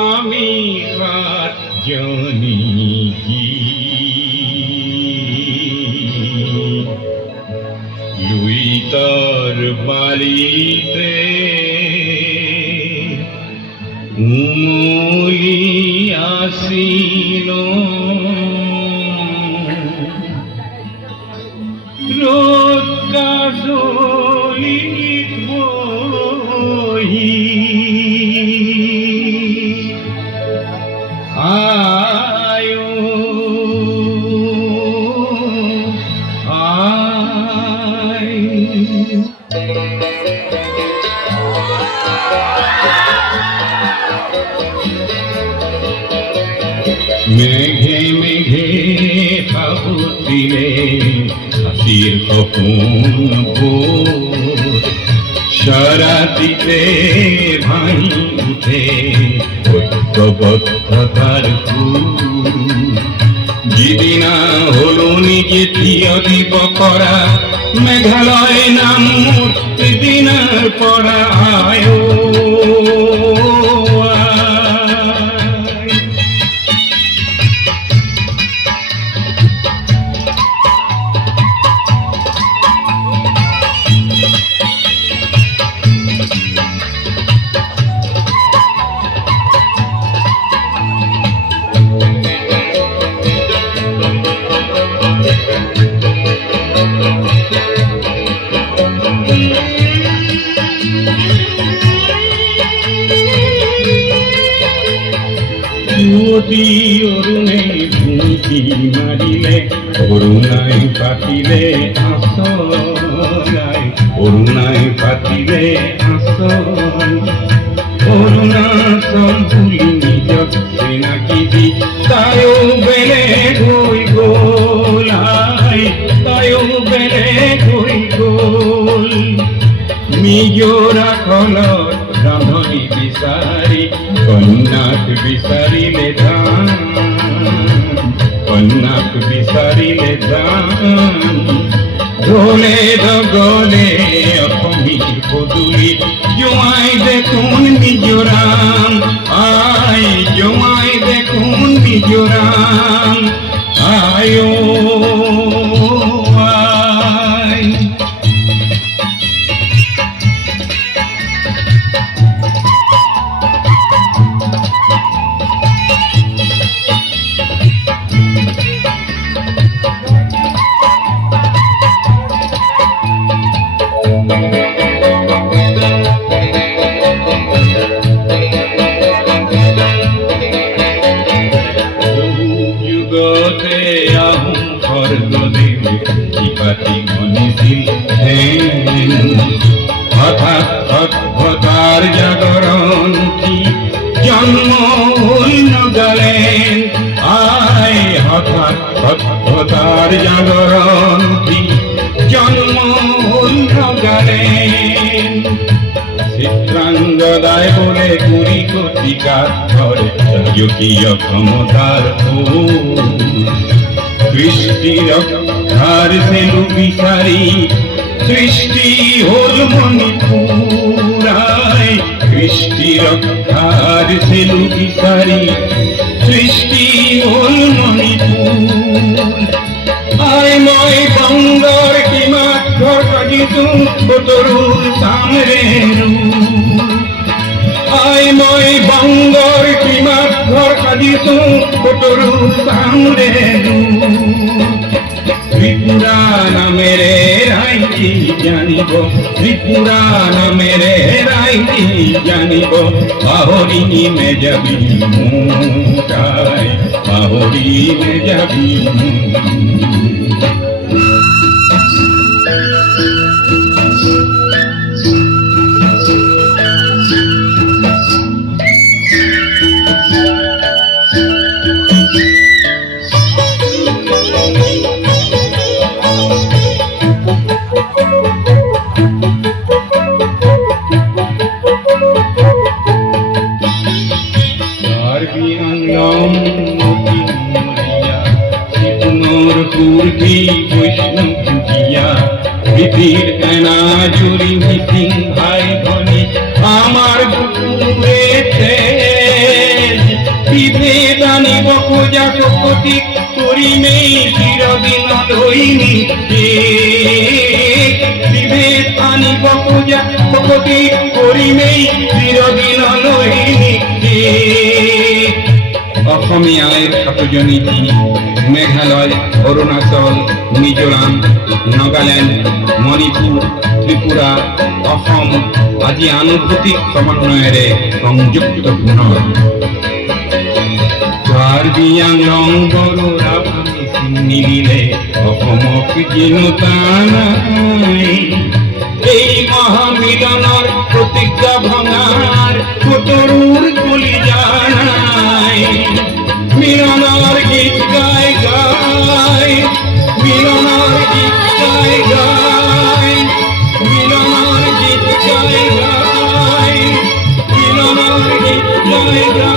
আমি কার্যনি লুইতর বালিতে উমলি আসিল রোদ কাজলি বহি আয়ো আয় মেঘে মেঘে ভাবুতিলে হাসির কখন ভোর সারাতিতে ভাই উঠে ঐক্যবদ্ধতার যেদিনা হলো নিজে থিয়দিব করা মেঘালয় নাম দিনার পড়া আয়ো অরুণে ভূমি মারিলে অরুণায় পাতিলে আসরায় অরুণায় পাতিলে আসন অরুণাচল ভুলি নিজ সেনাকিবি তায়ো বেলে গৈ গ'ল তায়ো বেলে গৈ গ'ল নিজৰা খলত ৰান্ধনি বিচাৰি কন্যাক বিচাৰিলে ধান কন্যাক বিচাৰিলে ধান ঢোলে ডগলে অসমী পদূলি জোঁৱাই দেখোন মিজোৰাম আই জোঁৱাই দেখোন মিজোৰাম আয়ো আই হঠাৎ সভ্যতার জাগরণ জন্ম হল নগাল্যান্ড আয় হঠাৎ সভ্যতার জাগরণ জন্ম হল নগাল্যান্ড চিত্রাঙ্গদায় বলে 20 কোটি কাজ ধরে রাজকীয় ক্ষমতার সৃষ্টির রক্ষার সেলু বিচারি সৃষ্টি হল মণিপুরায় সৃষ্টি রক্ষার সেলু বিচারি সৃষ্টি হল মণিপুর আই মই বঙ্গর কিমাত ঘর কাজিছো বতরুল সামরেরু আই মই বঙ্গর কিমাত ঘর কাজিছো বতরুল সামরেরু ত্রিপুরা নামেরে রাইটি জানিব ত্রিপুরা নামেরে রাইটি জানিব পাহরি মে যাবি মুটাই পাহরি মে যাবি বিয়াংলং মতি মরিয়া শ্রীপুনর পূর্বী বৈষ্ণব পুজিয়া পৃথির এনা জুড়ি মিসিং ভাই ভনি আমার বুকুরেতে বিভেদ আনিব পূজা শক্তি করিমে চিরদিন লইনি বিভেদ আনিব পূজা শক্তি করিমে চিরদিন লইনি অসমীয়ায় সাতজনীতি মেঘালয় অৰুণাচল মিজোরাম নাগাল্যান্ড মণিপুর ত্রিপুরা অসম আজি আনুভূতিক সমন্বয়েৰে সংযুক্ত পুনৰ কাৰ্বি আংলং বড়োৰা ভাঙি নিলিলে অসমক চিনোতা নাই এই মহামিলনৰ প্ৰতিজ্ঞা ভঙাৰ কতৰুৰ কলিজা নাই মিলনৰ গীত গাই গাই মিলনৰ গীত গাই গাই মিলনৰ গীত গাই গাই মিলনৰ গীত গাই গাই